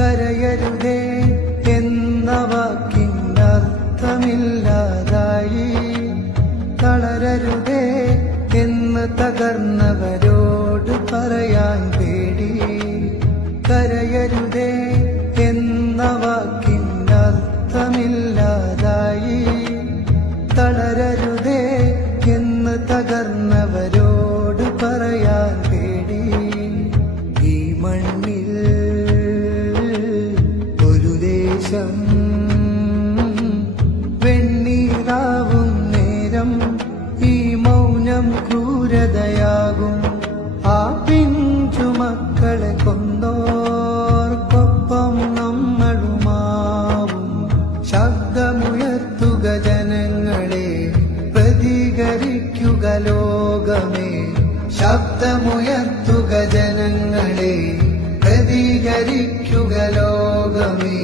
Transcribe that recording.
കരയരുതേ എന്ന വാക്കിനർത്ഥമില്ലാതായി, തളരരുതേ എന്ന് തകർന്നവരോട് പറയാൻ പേടി. കരയരുതേ എന്ന വാക്കിനർത്ഥമില്ലാതായി, തളരരുതേ എന്ന് തകർന്നവരോട് പറയാൻ പേടി. ഈ മണ്ണിൽ ഒരു ദേശം വെണ്ണീറാവും നേരം ഈ മൗനം ക്രൂരതയാകും. ആ പിഞ്ചുമക്കളെ കൊന്നോർക്കൊപ്പം നമ്മളുമാവും. ശബ്ദമുയർത്തുക ജനങ്ങളെ, പ്രതികരിക്കുക ലോകമേ. ശബ്ദമുയർത്തുക ജനങ്ങളെ, പ്രതികരിക്കുക ലോകമേ.